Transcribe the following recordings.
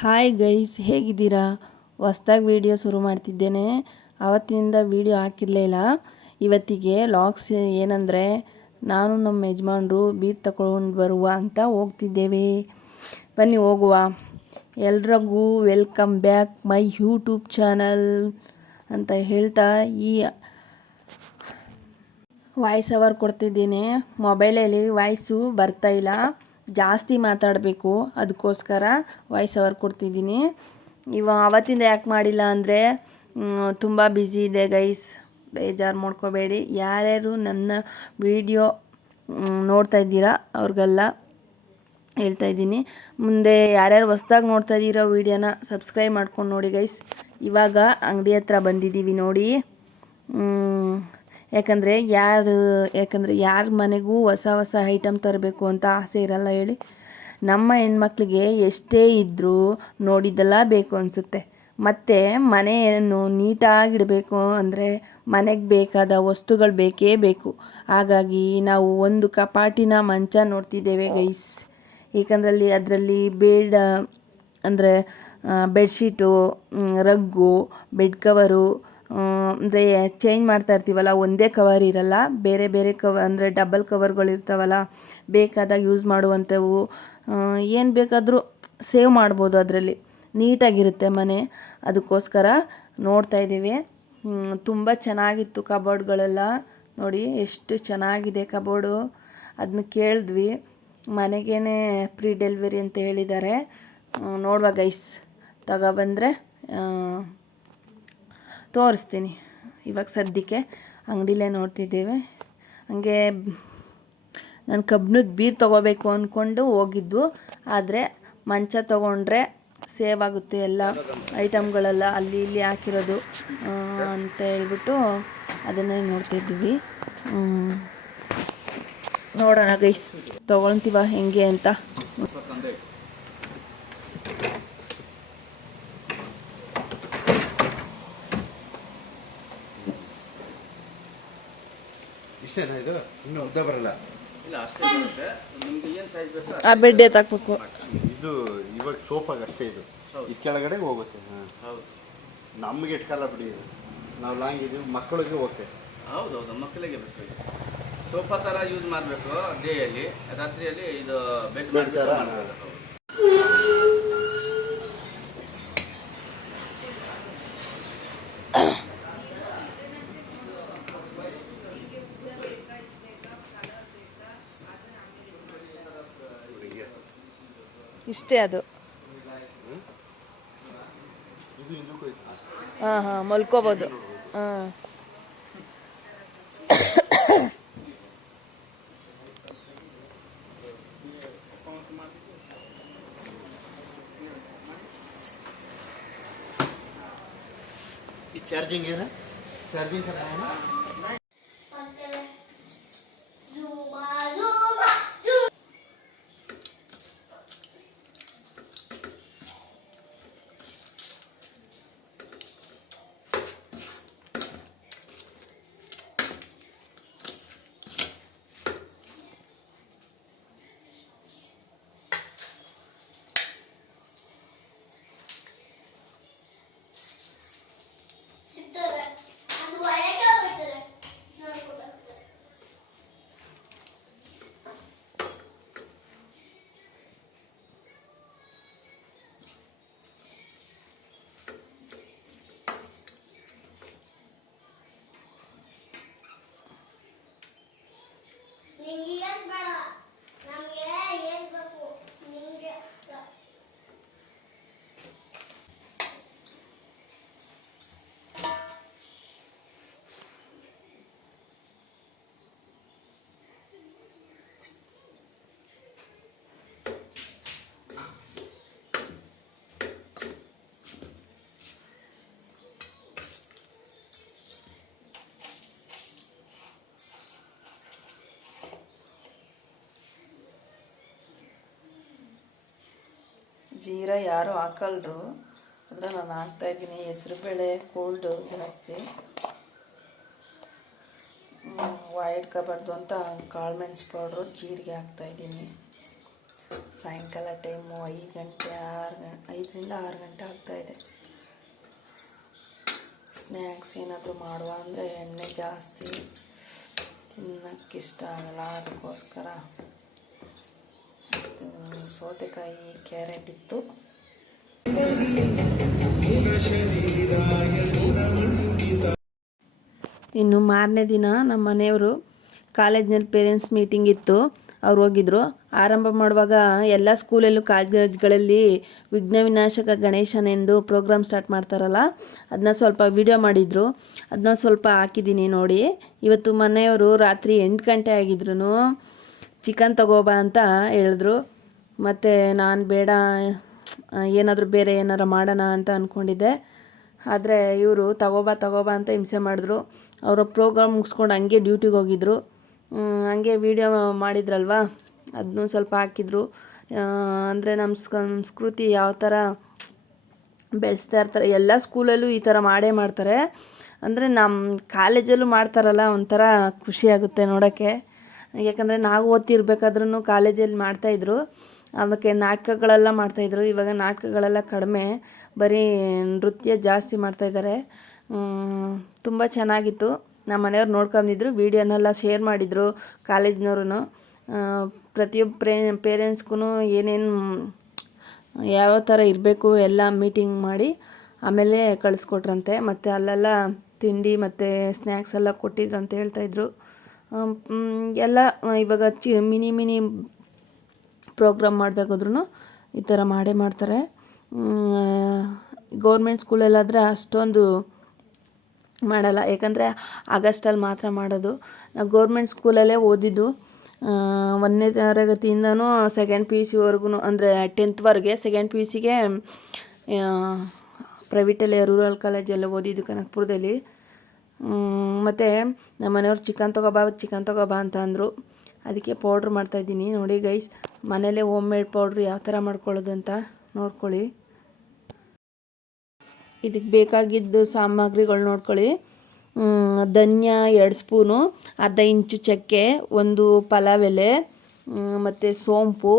Hi guys, ಹೇಗಿದ್ದೀರಾ? ಹೊಸ್ದಾಗಿ video ಶುರು ಮಾಡ್ತಿದ್ದೇನೆ. ಆವತ್ತಿನಿಂದ ವಿಡಿಯೋ ಹಾಕಿರಲಿಲ್ಲ. ಇವತ್ತಿಗೆ ಲಾಗ್ಸ್ ಏನಂದರೆ, ನಾನು ನಮ್ಮ ಯಜಮಾನ್ರು ಬೀರ್ ತಗೊಂಡು ಬರುವ ಅಂತ ಹೋಗ್ತಿದ್ದೇವೆ. ಬನ್ನಿ ಹೋಗುವ. ಎಲ್ರಿಗೂ welcome back my YouTube channel ಅಂತ ಹೇಳ್ತಾ ಈ ವಾಯ್ಸ್ ಓವರ್ ಕೊಡ್ತಿದ್ದೀನಿ. ಮೊಬೈಲಲ್ಲಿ ವಾಯ್ಸು ಬರ್ತಾಯಿಲ್ಲ, ಜಾಸ್ತಿ ಮಾತಾಡಬೇಕು, ಅದಕ್ಕೋಸ್ಕರ ವಾಯ್ಸ್ ಓವರ್ ಕೊಡ್ತಿದ್ದೀನಿ. ಅವತ್ತಿಂದ ಯಾಕೆ ಮಾಡಿಲ್ಲ ಅಂದರೆ ತುಂಬ ಬ್ಯುಸಿ ಇದೆ ಗೈಸ್, ಬೇಜಾರು ಮಾಡ್ಕೋಬೇಡಿ. ಯಾರ್ಯಾರು ನನ್ನ ವಿಡಿಯೋ ನೋಡ್ತಾ ಇದ್ದೀರಾ ಅವ್ರಿಗೆಲ್ಲ ಹೇಳ್ತಾ ಇದ್ದೀನಿ. ಮುಂದೆ ಯಾರ್ಯಾರು ಹೊಸ್ದಾಗಿ ನೋಡ್ತಾ ಇದ್ದೀರೋ ವಿಡಿಯೋನ ಸಬ್ಸ್ಕ್ರೈಬ್ ಮಾಡ್ಕೊಂಡು ನೋಡಿ ಗೈಸ್. ಇವಾಗ ಅಂಗಡಿ ಹತ್ರ ಬಂದಿದ್ದೀವಿ ನೋಡಿ. ಯಾಕಂದರೆ ಯಾರ ಮನೆಗೂ ಹೊಸ ಐಟಮ್ ತರಬೇಕು ಅಂತ ಆಸೆ ಇರಲ್ಲ ಹೇಳಿ. ನಮ್ಮ ಹೆಣ್ಮಕ್ಳಿಗೆ ಎಷ್ಟೇ ಇದ್ದರೂ ನೋಡಿದ್ದೆಲ್ಲ ಬೇಕು ಅನಿಸುತ್ತೆ. ಮತ್ತು ಮನೆಯನ್ನು ನೀಟಾಗಿಡಬೇಕು ಅಂದರೆ ಮನೆಗೆ ಬೇಕಾದ ವಸ್ತುಗಳು ಬೇಕೇ ಬೇಕು. ಹಾಗಾಗಿ ನಾವು ಒಂದು ಕಪಾಟಿನ ಮಂಚ ನೋಡ್ತಿದ್ದೇವೆ ಗೈಸ್. ಏಕೆಂದರೆ ಅದರಲ್ಲಿ ಬೇಡ ಅಂದರೆ ಬೆಡ್ಶೀಟು, ರಗ್ಗು, ಬೆಡ್ ಕವರು, ಅಂದರೆ ಚೇಂಜ್ ಮಾಡ್ತಾ ಇರ್ತೀವಲ್ಲ, ಒಂದೇ ಕವರ್ ಇರಲ್ಲ, ಬೇರೆ ಬೇರೆ ಅಂದರೆ ಡಬಲ್ ಕವರ್ಗಳು ಇರ್ತಾವಲ್ಲ, ಬೇಕಾದಾಗ ಯೂಸ್ ಮಾಡುವಂಥವು. ಏನು ಬೇಕಾದರೂ ಸೇವ್ ಮಾಡ್ಬೋದು, ಅದರಲ್ಲಿ ನೀಟಾಗಿರುತ್ತೆ ಮನೆ. ಅದಕ್ಕೋಸ್ಕರ ನೋಡ್ತಾ ಇದ್ದೀವಿ. ತುಂಬ ಚೆನ್ನಾಗಿತ್ತು ಕಬೋರ್ಡ್ಗಳೆಲ್ಲ ನೋಡಿ, ಎಷ್ಟು ಚೆನ್ನಾಗಿದೆ ಕಬೋರ್ಡು. ಅದನ್ನ ಕೇಳಿದ್ವಿ, ಮನೆಗೇ ಫ್ರೀ ಡೆಲಿವರಿ ಅಂತ ಹೇಳಿದ್ದಾರೆ. ನೋಡುವ ಗೈಸ್, ತಗೊಬಂದರೆ ತೋರಿಸ್ತೀನಿ. ಇವಾಗ ಸದ್ಯಕ್ಕೆ ಅಂಗಡಿಲೇ ನೋಡ್ತಿದ್ದೇವೆ. ಹಂಗೆ ನಾನು ಕಬ್ಬಿಣದ ಬೀರ್ ತೊಗೋಬೇಕು ಅಂದ್ಕೊಂಡು ಹೋಗಿದ್ದು, ಆದರೆ ಮಂಚ ತೊಗೊಂಡ್ರೆ ಸೇವ್ ಆಗುತ್ತೆ ಎಲ್ಲ ಐಟಮ್ಗಳೆಲ್ಲ ಅಲ್ಲಿ ಇಲ್ಲಿ ಹಾಕಿರೋದು ಅಂತ ಹೇಳ್ಬಿಟ್ಟು ಅದನ್ನೇ ನೋಡ್ತಿದ್ದೀವಿ. ನೋಡೋಣ ಗೈಸ್, ತೊಗೊಳ್ತೀವ ಹೆಂಗೆ ಅಂತ. ಇದು ಇನ್ನು ಉದ್ದ ಬರಲ್ಲ. ಆ ಬೆಡ್ ಎತ್ತಾಕ್ಬೇಕು. ಇದು ಇವಾಗ ಸೋಫಾಗ ಅಷ್ಟೇ, ಇದು ಈ ಕೆಳಗಡೆ ಹೋಗುತ್ತೆ. ನಮ್ಗೆ ಇಟ್ಕಲ್ಲ ಬಿಡಿ, ನಾವು ಲಾಂಗ್ ಇದೀವಿ, ಮಕ್ಕಳಿಗೆ ಹೋಗ್ತೇವೆ. ಹೌದೌದು, ಮಕ್ಕಳಿಗೆ ಬೇಕು. ಸೋಫಾ ಥರ ಯೂಸ್ ಮಾಡಬೇಕು ಡೇಯಲ್ಲಿ, ರಾತ್ರಿಯಲ್ಲಿ ಇದು ಬೆಡ್ ಥರ. ಇಷ್ಟೇ ಅದು. ಹಾಂ ಮಲ್ಕೋಬೋದು. ಹಾಂ ಚಾರ್ಜಿಂಗ್ ಏನು ಚಾರ್ಜಿಂಗ್ ಜೀರಾ ಯಾರೂ ಹಾಕಲ್ರು, ಆದರೆ ನಾನು ಹಾಕ್ತಾಯಿದ್ದೀನಿ. ಹೆಸರುಬೇಳೆ ಕೋಲ್ಡು ಜಾಸ್ತಿ, ಇಟ್ಕೋಬಾರ್ದು ಅಂತ ಕಾಳು ಮೆಣಸು ಪೌಡ್ರು ಜೀರಿಗೆ ಹಾಕ್ತಾಯಿದ್ದೀನಿ. ಸಾಯಂಕಾಲ ಟೈಮು 5 ಗಂಟೆ 5 5ರಿಂದ 6 ಗಂಟೆ ಆಗ್ತಾಯಿದೆ. ಸ್ನ್ಯಾಕ್ಸ್ ಏನಾದರೂ ಮಾಡುವ ಅಂದರೆ ಎಣ್ಣೆ ಜಾಸ್ತಿ ತಿನ್ನೋಕ್ಕಿಷ್ಟ ಆಗಲ್ಲ, ಅದಕ್ಕೋಸ್ಕರ ಸೌತೆಕಾಯಿ ಕ್ಯಾರೆಟ್ ಇತ್ತು. ಇನ್ನು ಮಾರನೇ ದಿನ ನಮ್ಮ ಮನೆಯವರು ಕಾಲೇಜ್ನಲ್ಲಿ ಪೇರೆಂಟ್ಸ್ ಮೀಟಿಂಗ್ ಇತ್ತು, ಅವ್ರು ಹೋಗಿದ್ರು. ಆರಂಭ ಮಾಡುವಾಗ ಎಲ್ಲ ಸ್ಕೂಲಲ್ಲೂ ಕಾಲೇಜ್ಗಳಲ್ಲಿ ವಿಘ್ನ ವಿನಾಶಕ ಗಣೇಶನೆಂದು ಪ್ರೋಗ್ರಾಮ್ ಸ್ಟಾರ್ಟ್ ಮಾಡ್ತಾರಲ್ಲ, ಅದನ್ನ ಸ್ವಲ್ಪ ವಿಡಿಯೋ ಮಾಡಿದರು, ಅದನ್ನ ಸ್ವಲ್ಪ ಹಾಕಿದ್ದೀನಿ ನೋಡಿ. ಇವತ್ತು ಮನೆಯವರು ರಾತ್ರಿ 8 ಗಂಟೆ ಆಗಿದ್ರು ಚಿಕನ್ ತಗೋಬಾ ಅಂತ ಹೇಳಿದ್ರು. ಮತ್ತು ನಾನು ಬೇಡ, ಏನಾದರೂ ಬೇರೆ ಏನಾರು ಮಾಡೋಣ ಅಂತ ಅಂದ್ಕೊಂಡಿದ್ದೆ. ಆದರೆ ಇವರು ತಗೋಬಾ ಅಂತ ಹಿಂಸೆ ಮಾಡಿದ್ರು. ಅವರ ಪ್ರೋಗ್ರಾಮ್ ಮುಗಿಸ್ಕೊಂಡು ಹಂಗೆ ಡ್ಯೂಟಿಗೆ ಹೋಗಿದ್ರು. ಹಂಗೆ ವೀಡಿಯೋ ಮಾಡಿದ್ರಲ್ವ, ಅದನ್ನೂ ಸ್ವಲ್ಪ ಹಾಕಿದ್ರು. ಅಂದರೆ ನಮ್ಮ ಸಂಸ್ಕೃತಿ ಯಾವ ಥರ ಬೆಳೆಸ್ತಾ ಇರ್ತಾರೆ, ಎಲ್ಲ ಸ್ಕೂಲಲ್ಲೂ ಈ ಥರ ಮಾಡೇ ಮಾಡ್ತಾರೆ. ಅಂದರೆ ನಮ್ಮ ಕಾಲೇಜಲ್ಲೂ ಮಾಡ್ತಾರಲ್ಲ, ಒಂಥರ ಖುಷಿಯಾಗುತ್ತೆ ನೋಡೋಕ್ಕೆ. ಯಾಕಂದರೆ ನಾವು ಓದ್ತಿರ್ಬೇಕಾದ್ರೂ ಕಾಲೇಜಲ್ಲಿ ಮಾಡ್ತಾಯಿದ್ರು. ಆಮೇಲೆ ನಾಟಕಗಳೆಲ್ಲ ಮಾಡ್ತಾಯಿದ್ರು. ಇವಾಗ ನಾಟಕಗಳೆಲ್ಲ ಕಡಿಮೆ, ಬರೀ ನೃತ್ಯ ಜಾಸ್ತಿ ಮಾಡ್ತಾಯಿದ್ದಾರೆ. ತುಂಬ ಚೆನ್ನಾಗಿತ್ತು. ನಮ್ಮ ಮನೆಯವ್ರು ನೋಡ್ಕೊಂಡಿದ್ರು, ವೀಡಿಯೋನೆಲ್ಲ ಶೇರ್ ಮಾಡಿದರು ಕಾಲೇಜ್ನವ್ರು. ಪ್ರತಿಯೊಬ್ಬ ಪೇರೆಂಟ್ಸ್ಗೂ ಏನೇನು ಯಾವ್ಯಾವ ಥರ ಇರಬೇಕು ಎಲ್ಲ ಮೀಟಿಂಗ್ ಮಾಡಿ ಆಮೇಲೆ ಕಳಿಸ್ಕೊಟ್ರಂತೆ. ಮತ್ತು ಅಲ್ಲೆಲ್ಲ ತಿಂಡಿ ಮತ್ತು ಸ್ನ್ಯಾಕ್ಸ್ ಎಲ್ಲ ಕೊಟ್ಟಿದ್ರು ಅಂತ ಹೇಳ್ತಾಯಿದ್ರು. ಎಲ್ಲ ಇವಾಗ ಮಿನಿ ಪ್ರೋಗ್ರಾಮ್ ಮಾಡಬೇಕಾದ್ರೂ ಈ ಥರ ಮಾಡೇ ಮಾಡ್ತಾರೆ. ಗೌರ್ಮೆಂಟ್ ಸ್ಕೂಲಲ್ಲಾದರೆ ಅಷ್ಟೊಂದು ಮಾಡಲ್ಲ, ಯಾಕಂದರೆ ಆಗಸ್ಟಲ್ಲಿ ಮಾತ್ರ ಮಾಡೋದು. ನಾವು ಗೌರ್ಮೆಂಟ್ ಸ್ಕೂಲಲ್ಲೇ ಓದಿದ್ದು. 1ನೇ ತರಗತಿಯಿಂದನೂ 2nd PUC ವರೆಗೂ, ಅಂದರೆ 10th ಸೆಕೆಂಡ್ PUCಗೆ ಪ್ರೈವೇಟಲ್ಲೇ ರೂರಲ್ ಕಾಲೇಜಲ್ಲೇ ಓದಿದ್ದು ಕನಕಪುರದಲ್ಲಿ. ಮತ್ತು ನಮ್ಮ ಮನೆಯವ್ರು ಚಿಕನ್ ತಗೋಬಾ ಅಂತ ಅಂದರು. ಅದಕ್ಕೆ ಪೌಡ್ರ್ ಮಾಡ್ತಾಯಿದ್ದೀನಿ ನೋಡಿ ಗೈಸ್. ಮನೇಲೇ ಹೋಮ್ ಮೇಡ್ ಪೌಡ್ರ್ ಯಾವ ಥರ ಮಾಡ್ಕೊಳ್ಳೋದು ಅಂತ ನೋಡ್ಕೊಳ್ಳಿ. ಇದಕ್ಕೆ ಬೇಕಾಗಿದ್ದು ಸಾಮಗ್ರಿಗಳು ನೋಡ್ಕೊಳ್ಳಿ. ಧನ್ಯ 2 ಸ್ಪೂನು, ಅರ್ಧ ಇಂಚು ಚಕ್ಕೆ, 1 ಪಲಾವ್ ಎಲೆ, ಮತ್ತು ಸೋಂಪು,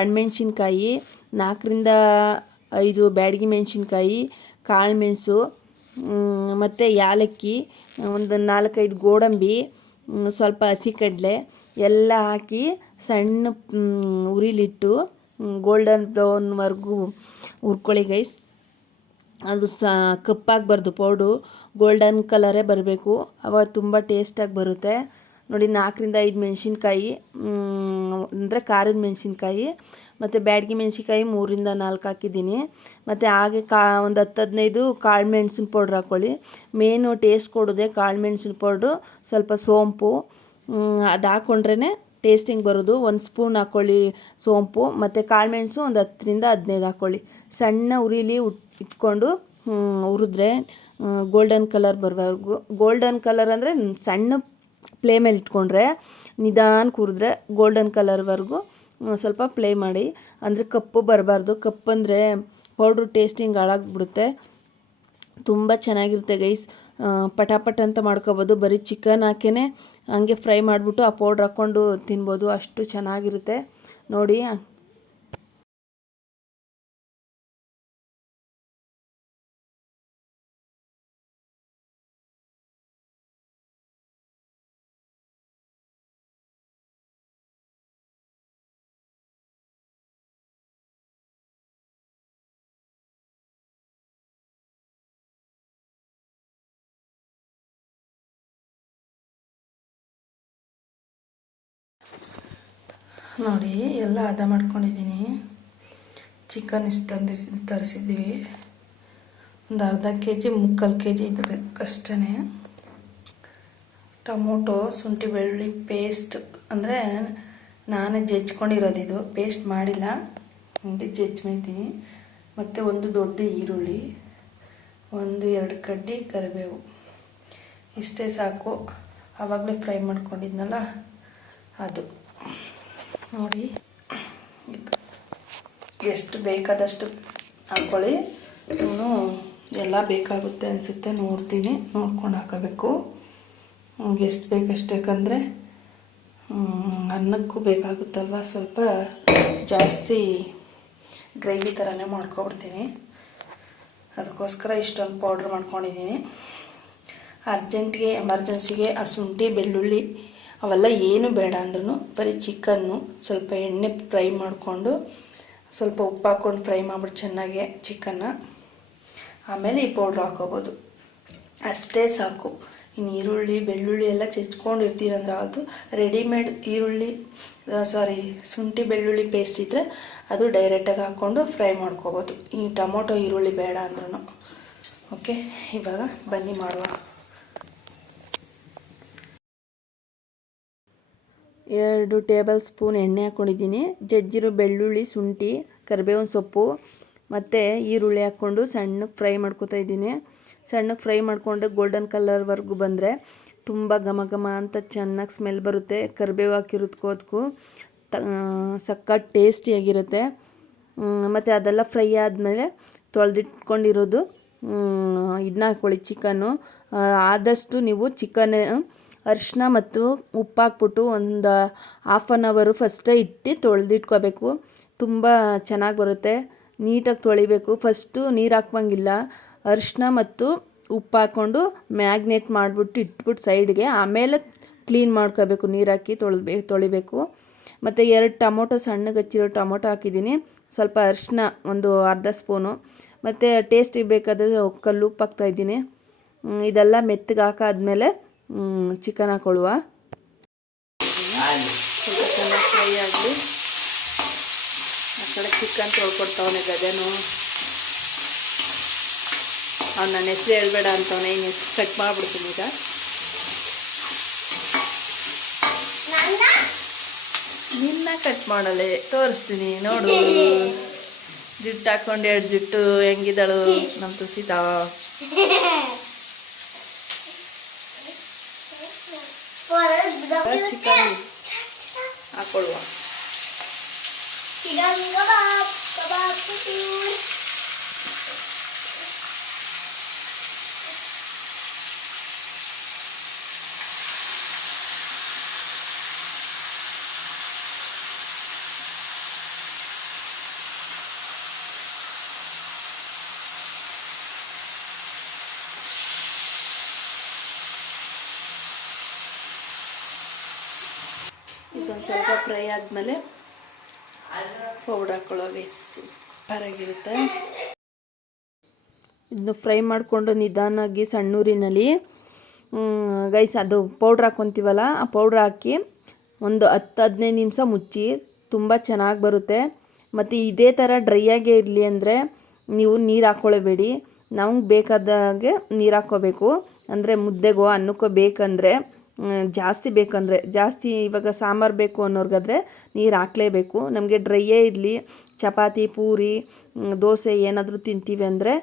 ಒಣಮೆಣ್ಸಿನ್ಕಾಯಿ, 4ರಿಂದ 5 ಬ್ಯಾಡಗಿ ಮೆಣಸಿನ್ಕಾಯಿ, ಕಾಳು ಮೆಣಸು, ಮತ್ತು ಯಾಲಕ್ಕಿ, ಒಂದು 4-5 ಗೋಡಂಬಿ, ಸ್ವಲ್ಪ ಹಸಿ ಕಡಲೆ ಎಲ್ಲ ಹಾಕಿ ಸಣ್ಣ ಉರಿಲಿಟ್ಟು ಗೋಲ್ಡನ್ ಬ್ರೌನ್ವರೆಗೂ ಹುರ್ಕೊಳ್ಳಿ ಗೈಸ್. ಅದು ಕಪ್ಪಾಗಬಾರ್ದು ಪೌಡ್ರು, ಗೋಲ್ಡನ್ ಕಲರೇ ಬರಬೇಕು, ಅವಾಗ ತುಂಬ ಟೇಸ್ಟಾಗಿ ಬರುತ್ತೆ ನೋಡಿ. 4ರಿಂದ 5 ಮೆಣಸಿನ್ಕಾಯಿ, ಅಂದರೆ ಖಾರದ ಮೆಣಸಿನ್ಕಾಯಿ, ಮತ್ತು ಬ್ಯಾಡಗಿ ಮೆಣಸಿನ್ಕಾಯಿ 3ರಿಂದ 4 ಹಾಕಿದ್ದೀನಿ. ಮತ್ತು ಹಾಗೆ ಒಂದು 10-15 ಕಾಳು ಮೆಣಸಿನ ಪೌಡ್ರ್ ಹಾಕ್ಕೊಳ್ಳಿ. ಮೇನು ಟೇಸ್ಟ್ ಕೊಡೋದೆ ಕಾಳು ಮೆಣಸಿನ ಪೌಡ್ರು, ಸ್ವಲ್ಪ ಸೋಂಪು, ಅದು ಹಾಕ್ಕೊಂಡ್ರೇ ಟೇಸ್ಟಿಂಗ್ ಬರೋದು. 1 ಸ್ಪೂನ್ ಹಾಕ್ಕೊಳ್ಳಿ ಸೋಂಪು, ಮತ್ತು ಕಾಳು ಮೆಣಸು ಒಂದು 10ರಿಂದ 15 ಹಾಕ್ಕೊಳ್ಳಿ. ಸಣ್ಣ ಉರಿಲಿ ಇಟ್ಕೊಂಡು ಹುರಿದ್ರೆ ಗೋಲ್ಡನ್ ಕಲರ್ ಬರೋವರೆಗೂ. ಗೋಲ್ಡನ್ ಕಲರ್ ಅಂದರೆ ಸಣ್ಣ ಫ್ಲೇಮಲ್ಲಿ ಇಟ್ಕೊಂಡ್ರೆ, ನಿಧಾನಕ್ಕೆ ಹುರಿದ್ರೆ ಗೋಲ್ಡನ್ ಕಲರ್ವರೆಗೂ ಸ್ವಲ್ಪ ಫ್ಲೈ ಮಾಡಿ. ಅಂದರೆ ಕಪ್ಪು ಬರಬಾರ್ದು, ಕಪ್ಪಂದರೆ ಪೌಡ್ರು ಟೇಸ್ಟಿಂಗ್ ಹಾಳಾಗ್ಬಿಡುತ್ತೆ. ತುಂಬ ಚೆನ್ನಾಗಿರುತ್ತೆ ಗೈಸ್. ಪಟಾಪಟ್ ಅಂತ ಮಾಡ್ಕೊಬೋದು. ಬರೀ ಚಿಕನ್ ಹಾಕೇ ಹಂಗೆ ಫ್ರೈ ಮಾಡಿಬಿಟ್ಟು ಆ ಪೌಡ್ರ್ ಹಾಕ್ಕೊಂಡು ತಿನ್ಬೋದು, ಅಷ್ಟು ಚೆನ್ನಾಗಿರುತ್ತೆ ನೋಡಿ. ನೋಡಿ ಎಲ್ಲ ಹದ ಮಾಡ್ಕೊಂಡಿದ್ದೀನಿ. ಚಿಕನ್ ಇಷ್ಟು ತರಿಸಿದ್ದೀವಿ, ಒಂದು ಅರ್ಧ kg 3/4 kg ಇದು ಬೇಕಷ್ಟೇ. ಟೊಮೊಟೊ, ಶುಂಠಿ ಬೆಳ್ಳುಳ್ಳಿ ಪೇಸ್ಟ್, ಅಂದರೆ ನಾನೇ ಜಜ್ಕೊಂಡಿರೋದು, ಇದು ಪೇಸ್ಟ್ ಮಾಡಿಲ್ಲ, ಹಿಂಗೆ ಜಜ್ಕೊಳ್ತೀನಿ. ಮತ್ತು 1 ದೊಡ್ಡ ಈರುಳ್ಳಿ, 1-2 ಕಡ್ಡಿ ಕರಿಬೇವು, ಇಷ್ಟೇ ಸಾಕು. ಆವಾಗಲೇ ಫ್ರೈ ಮಾಡ್ಕೊಂಡಿದ್ನಲ್ಲ ಅದು ನೋಡಿ. ಎಷ್ಟು ಬೇಕಾದಷ್ಟು ಹಾಕ್ಕೊಳ್ಳಿ. ಇನ್ನೂ ಎಲ್ಲ ಬೇಕಾಗುತ್ತೆ ಅನಿಸುತ್ತೆ, ನೋಡ್ತೀನಿ, ನೋಡ್ಕೊಂಡು ಹಾಕೋಬೇಕು. ಎಷ್ಟು ಬೇಕಷ್ಟು, ಯಾಕಂದರೆ ಅನ್ನಕ್ಕೂ ಬೇಕಾಗುತ್ತಲ್ವ, ಸ್ವಲ್ಪ ಜಾಸ್ತಿ ಗ್ರೇವಿ ಥರನೇ ಮಾಡ್ಕೊಬಿಡ್ತೀನಿ. ಅದಕ್ಕೋಸ್ಕರ ಇಷ್ಟೊಂದು ಪೌಡ್ರ್ ಮಾಡ್ಕೊಂಡಿದ್ದೀನಿ. ಅರ್ಜೆಂಟ್ಗೆ ಎಮರ್ಜೆನ್ಸಿಗೆ ಆ ಶುಂಠಿ ಬೆಳ್ಳುಳ್ಳಿ ಅವೆಲ್ಲ ಏನು ಬೇಡ ಅಂದ್ರೂ ಬರೀ ಚಿಕನ್ನು ಸ್ವಲ್ಪ ಎಣ್ಣೆ ಫ್ರೈ ಮಾಡಿಕೊಂಡು ಸ್ವಲ್ಪ ಉಪ್ಪು ಹಾಕ್ಕೊಂಡು ಫ್ರೈ ಮಾಡ್ಬಿಟ್ಟು ಚೆನ್ನಾಗೆ ಚಿಕನ್ನ, ಆಮೇಲೆ ಈ ಪೌಡ್ರ್ ಹಾಕೋಬೋದು. ಅಷ್ಟೇ ಸಾಕು. ಇನ್ನು ಈರುಳ್ಳಿ ಬೆಳ್ಳುಳ್ಳಿ ಎಲ್ಲ ಚೆಚ್ಕೊಂಡಿರ್ತೀರಂದ್ರೆ ಅದು ರೆಡಿಮೇಡ್ ಶುಂಠಿ ಬೆಳ್ಳುಳ್ಳಿ ಪೇಸ್ಟ್ ಇದ್ದರೆ ಅದು ಡೈರೆಕ್ಟಾಗಿ ಹಾಕ್ಕೊಂಡು ಫ್ರೈ ಮಾಡ್ಕೋಬೋದು. ಈ ಟೊಮೊಟೊ ಈರುಳ್ಳಿ ಬೇಡ ಅಂದ್ರೂ. ಓಕೆ, ಇವಾಗ ಬನ್ನಿ ಮಾಡುವ. 2 ಟೇಬಲ್ ಸ್ಪೂನ್ ಎಣ್ಣೆ ಹಾಕ್ಕೊಂಡಿದ್ದೀನಿ. ಜಜ್ಜಿರೋ ಬೆಳ್ಳುಳ್ಳಿ, ಶುಂಠಿ, ಕರಿಬೇವಿನ ಸೊಪ್ಪು ಮತ್ತು ಈರುಳ್ಳಿ ಹಾಕ್ಕೊಂಡು ಸಣ್ಣಗೆ ಫ್ರೈ ಮಾಡ್ಕೊತಾ ಇದ್ದೀನಿ. ಸಣ್ಣಗೆ ಫ್ರೈ ಮಾಡಿಕೊಂಡ್ರೆ ಗೋಲ್ಡನ್ ಕಲರ್ವರೆಗೂ ಬಂದರೆ ತುಂಬ ಘಮ ಘಮ ಅಂತ ಚೆನ್ನಾಗಿ ಸ್ಮೆಲ್ ಬರುತ್ತೆ. ಕರಿಬೇವು ಹಾಕಿರೋದಕ್ಕೂ ಸಖತ್ ಟೇಸ್ಟಿಯಾಗಿರುತ್ತೆ. ಮತ್ತು ಅದೆಲ್ಲ ಫ್ರೈ ಆದಮೇಲೆ ತೊಳೆದಿಟ್ಕೊಂಡಿರೋದು ಇದನ್ನ ಹಾಕ್ಕೊಳ್ಳಿ, ಚಿಕನ್ನು. ಆದಷ್ಟು ನೀವು ಚಿಕನ್ ಅರಿಶಿನ ಮತ್ತು ಉಪ್ಪು ಹಾಕ್ಬಿಟ್ಟು ಒಂದು ½ ಆನ್ ಅವರು ಫಸ್ಟೇ ಇಟ್ಟು ತೊಳೆದಿಟ್ಕೋಬೇಕು. ತುಂಬ ಚೆನ್ನಾಗಿ ಬರುತ್ತೆ. ನೀಟಾಗಿ ತೊಳಿಬೇಕು. ಫಸ್ಟು ನೀರು ಹಾಕ್ವಂಗಿಲ್ಲ. ಅರಿಶಿನ ಮತ್ತು ಉಪ್ಪು ಹಾಕ್ಕೊಂಡು ಮ್ಯಾಗ್ನೇಟ್ ಮಾಡಿಬಿಟ್ಟು ಇಟ್ಬಿಟ್ಟು ಸೈಡ್ಗೆ, ಆಮೇಲೆ ಕ್ಲೀನ್ ಮಾಡ್ಕೋಬೇಕು. ನೀರು ಹಾಕಿ ತೊಳಿಬೇಕು. ಮತ್ತು 2 ಟೊಮೊಟೊ ಸಣ್ಣಗೆ ಹಚ್ಚಿರೋ ಟೊಮೊಟೊ ಹಾಕಿದ್ದೀನಿ. ಸ್ವಲ್ಪ ಅರಿಶಿನ ಒಂದು ಅರ್ಧ ಸ್ಪೂನು, ಮತ್ತು ಟೇಸ್ಟಿಗೆ ಬೇಕಾದರೆ ಕಲ್ಲುಪ್ಪು ಹಾಕ್ತಾಯಿದ್ದೀನಿ. ಇದೆಲ್ಲ ಮೆತ್ತಗೆ ಹಾಕಾದ್ಮೇಲೆ ಚಿಕನ್ ಹಾಕೊಳ್ಳುವ. ಸ್ವಲ್ಪ ಚೆನ್ನಾಗಿ ಫ್ರೈ ಆಗಲಿ. ಆ ಕಡೆ ಚಿಕನ್ ತೊಳ್ಕೊಡ್ತಾವನೆ ಗದೆನು. ಅವ್ನು ನನ್ನ ಹೆಸರು ಹೇಳ್ಬೇಡ ಅಂತವನೆ. ಇನ್ನು ಹೆಸರು ಕಟ್ ಮಾಡಿಬಿಡ್ತೀನಿ ಈಗ. ನಿನ್ನ ಕಟ್ ಮಾಡಲೆ ತೋರಿಸ್ತೀನಿ ನೋಡು. ಜುಟ್ಟು ಹಾಕ್ಕೊಂಡು 2 ಜುಟ್ಟು ಹೆಂಗಿದ್ದಾಳು ನಮ್ಮ ತುಸಿತಾ. ಚಿಕನ್ ಹಾಕೊಳ್ಳುವ. ಇದೊಂದು ಸ್ವಲ್ಪ ಫ್ರೈ ಆದಮೇಲೆ ಪೌಡ್ರ್ ಹಾಕೊಳ್ಳೋ ಗೈಸ್. ಸೂಪರಾಗಿರುತ್ತೆ. ಇದನ್ನು ಫ್ರೈ ಮಾಡಿಕೊಂಡು ನಿಧಾನವಾಗಿ ಸಣ್ಣೂರಿನಲ್ಲಿ ಗೈಸ್ ಅದು ಪೌಡ್ರ್ ಹಾಕ್ಕೊತೀವಲ್ಲ, ಆ ಪೌಡ್ರ್ ಹಾಕಿ ಒಂದು 10-15 ನಿಮಿಷ ಮುಚ್ಚಿ. ತುಂಬ ಚೆನ್ನಾಗಿ ಬರುತ್ತೆ. ಮತ್ತು ಇದೇ ಥರ ಡ್ರೈಯಾಗೇ ಇರಲಿ ಅಂದರೆ ನೀವು ನೀರು ಹಾಕ್ಕೊಳ್ಳೇಬೇಡಿ. ನಮ್ಗೆ ಬೇಕಾದಾಗೆ ನೀರು ಹಾಕ್ಕೋಬೇಕು. ಅಂದರೆ ಮುದ್ದೆಗೋ ಅನ್ನಕ್ಕೋ ಬೇಕಂದರೆ ಜಾಸ್ತಿ ಇವಾಗ ಸಾಂಬಾರು ಬೇಕು ಅನ್ನೋರ್ಗಾದ್ರೆ ನೀರು ಹಾಕಲೇಬೇಕು. ನಮಗೆ ಡ್ರೈಯೇ ಇರಲಿ, ಚಪಾತಿ, ಪೂರಿ, ದೋಸೆ ಏನಾದರೂ ತಿಂತೀವಿ ಅಂದರೆ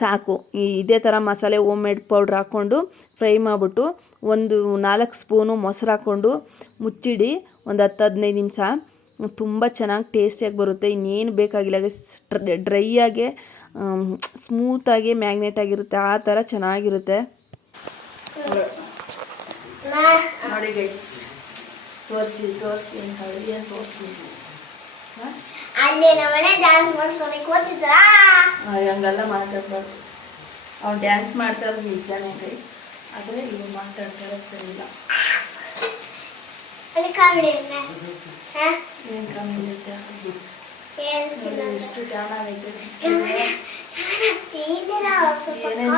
ಸಾಕು. ಇದೇ ಥರ ಮಸಾಲೆ ಹೋಮ್ ಮೇಡ್ ಪೌಡ್ರ್ ಹಾಕ್ಕೊಂಡು ಫ್ರೈ ಮಾಡಿಬಿಟ್ಟು ಒಂದು 4 ಸ್ಪೂನು ಮೊಸರು ಹಾಕ್ಕೊಂಡು ಮುಚ್ಚಿಡಿ ಒಂದು 10-15 ನಿಮಿಷ. ತುಂಬ ಚೆನ್ನಾಗಿ ಟೇಸ್ಟಿಯಾಗಿ ಬರುತ್ತೆ. ಇನ್ನೇನು ಬೇಕಾಗಿಲ್ಲ. ಡ್ರೈಯಾಗೆ ಸ್ಮೂತಾಗಿ ಮ್ಯಾಗ್ನೇಟ್ ಆಗಿರುತ್ತೆ. ಆ ಥರ ಚೆನ್ನಾಗಿರುತ್ತೆ ನೋಡಿ ಗೈಸ್. ತೋರಿಸಿ ಅಂತ ಹೇಳಿ ಏನು ತೋರಿಸಿ. ಹಂಗೆಲ್ಲ ಮಾತಾಡ್ಬಾರ್ದು. ಅವ್ನು ಡ್ಯಾನ್ಸ್ ಮಾಡ್ತಾರೆ ನಿಜಾನೇ ಗೈಸ್, ಆದರೆ ಇವ್ರು ಮಾತಾಡ್ತಾರೆ ಸರಿ ಇಲ್ಲ. ಏನು ಕಾಮಿಡಿ ಐತೆ, ಎಷ್ಟು ಚೆನ್ನಾಗೈತೆ. ಏನೇ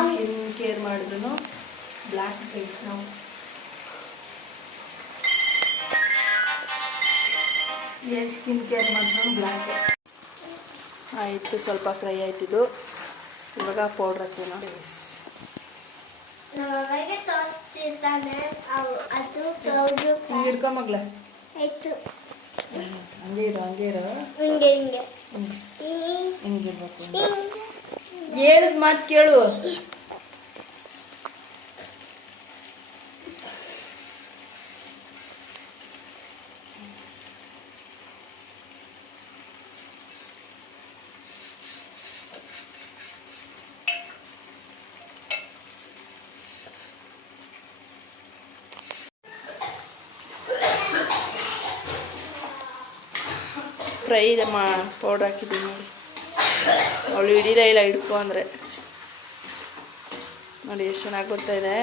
ಸ್ಕಿನ್ ಕೇರ್ ಮಾಡಿದ್ರು ಬ್ಲ್ಯಾಕ್ ಫೇಸ್ ನಾವು. ಏನು ಸ್ಕಿನ್ ಕೇರ್ ಮಾಡಿದ್ರು ಬ್ಲ್ಯಾಕ್ ಆಯಿತು. ಸ್ವಲ್ಪ ಫ್ರೈ ಆಯ್ತಿದ್ದು. ಇವಾಗ ಪೌಡ್ರ್ ಹಾಕ್ತೀವಿ ನೋಡಿ. ಹಿಂಗೆ ಹಿಡ್ಕೊ ಮಗ್ಲ. ಹಂಗೆ ಇರೋ ಹಿಂಗಿರ್ಬೇಕು. ಹೇಳಿದ ಮಾತು ಕೇಳು. ಫ್ರೈ ಪೌಡ್ರ್ ಹಾಕಿದ್ದೀನಿ ನೋಡಿ. ಅವಳು ಹಿಡಿದೇ ಇಲ್ಲ ಹಿಡ್ಕೊ ಅಂದರೆ. ನೋಡಿ ಎಷ್ಟು ಚೆನ್ನಾಗಿ ಬರ್ತಾಯಿದೆ.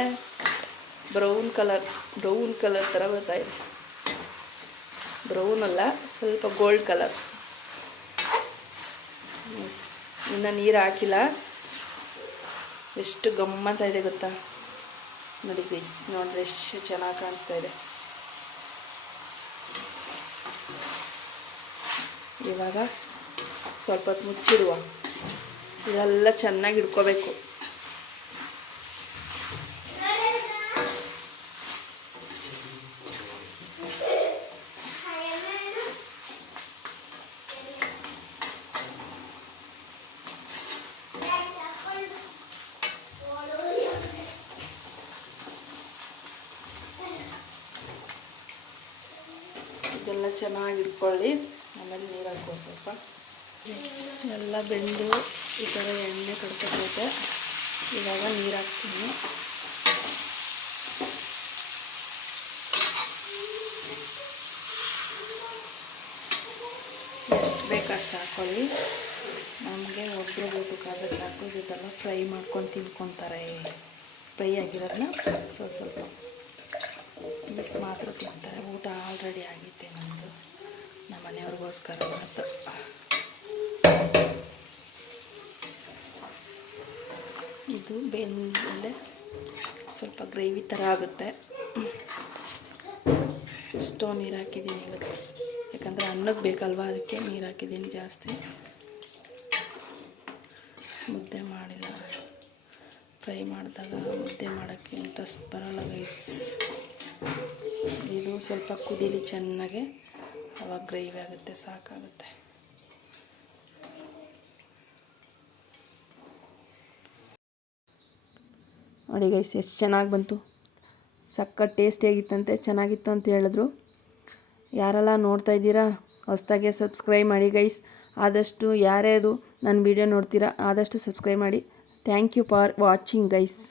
ಬ್ರೌನ್ ಕಲರ್ ಥರ ಬರ್ತಾಯಿದೆ. ಬ್ರೌನ್ ಅಲ್ಲ, ಸ್ವಲ್ಪ ಗೋಲ್ಡ್ ಕಲರ್. ಇನ್ನು ನೀರು ಹಾಕಿಲ್ಲ. ಎಷ್ಟು ಗಮ್ಮಂತ ಇದೆ ಗೊತ್ತಾ ನೋಡಿ ಗೈಸ್. ನೋಡಿದ್ರೆ ಎಷ್ಟು ಚೆನ್ನಾಗಿ ಕಾಣಿಸ್ತಾ ಇದೆ. ಇವಾಗ ಸ್ವಲ್ಪ ಹೊತ್ತು ಮುಚ್ಚಿಡುವ. ಇದೆಲ್ಲ ಚೆನ್ನಾಗಿ ಹಿಡ್ಕೋಬೇಕು. ಇದೆಲ್ಲ ಚೆನ್ನಾಗಿ ಇಟ್ಕೊಳ್ಳಿ. ಆಮೇಲೆ ನೀರು ಹಾಕೋ ಸ್ವಲ್ಪ. ಎಲ್ಲ ಬೆಂದು ಈ ಥರ ಎಣ್ಣೆ ಕಡ್ಕೊತೈತೆ. ಇವಾಗ ನೀರು ಹಾಕ್ತೀನಿ. ಎಷ್ಟು ಬೇಕು ಅಷ್ಟು ಹಾಕ್ಕೊಳ್ಳಿ. ನಮಗೆ ಒಬ್ಬರು ಊಟಕ್ಕಾದ್ರೆ ಸಾಕು. ಇದೆಲ್ಲ ಫ್ರೈ ಮಾಡ್ಕೊಂಡು ತಿನ್ಕೊತಾರೆ. ಫ್ರೈ ಆಗಿರೋದನ್ನ ಸ್ವಲ್ಪ ಪೀಸ್ ಮಾತ್ರ ತಿಂತಾರೆ. ಊಟ ಆಲ್ರೆಡಿ ಆಗಿತ್ತೆ ನಮ್ಮದು, ನಮ್ಮ ಮನೆಯವ್ರಿಗೋಸ್ಕರ ಮಾತ್ರ. ಇದು ಬೆಂದಮೇಲೆ ಸ್ವಲ್ಪ ಗ್ರೇವಿ ಥರ ಆಗುತ್ತೆ. ಎಷ್ಟೋ ನೀರು ಹಾಕಿದ್ದೀನಿ ಇವತ್ತು, ಯಾಕಂದರೆ ಅನ್ನಕ್ಕೆ ಬೇಕಲ್ವ, ಅದಕ್ಕೆ ನೀರು ಹಾಕಿದ್ದೀನಿ ಜಾಸ್ತಿ. ಮುದ್ದೆ ಮಾಡಿಲ್ಲ. ಫ್ರೈ ಮಾಡಿದಾಗ ಮುದ್ದೆ ಮಾಡೋಕ್ಕೆ ಇಂಟ್ರೆಸ್ಟ್ ಬರೋಲ್ಲ ಗೈಸ್. ಇದು ಸ್ವಲ್ಪ ಕುದೀಲಿ ಚೆನ್ನಾಗೆ, ಅವಾಗ ಗ್ರೇವಿ ಆಗುತ್ತೆ, ಸಾಕಾಗುತ್ತೆ. ನೋಡಿ ಗೈಸ್ ಎಷ್ಟು ಚೆನ್ನಾಗಿ ಬಂತು. ಸಖತ್ ಟೇಸ್ಟಿಯಾಗಿತ್ತಂತೆ, ಚೆನ್ನಾಗಿತ್ತು ಅಂತ ಹೇಳಿದ್ರು. ಯಾರೆಲ್ಲ ನೋಡ್ತಾ ಇದ್ದೀರಾ ಹೊಸ್ದಾಗೆ ಸಬ್ಸ್ಕ್ರೈಬ್ ಮಾಡಿ ಗೈಸ್. ಆದಷ್ಟು ಯಾರ್ಯಾರು ನನ್ನ ವಿಡಿಯೋ ನೋಡ್ತೀರಾ ಆದಷ್ಟು ಸಬ್ಸ್ಕ್ರೈಬ್ ಮಾಡಿ. Thank you for watching guys.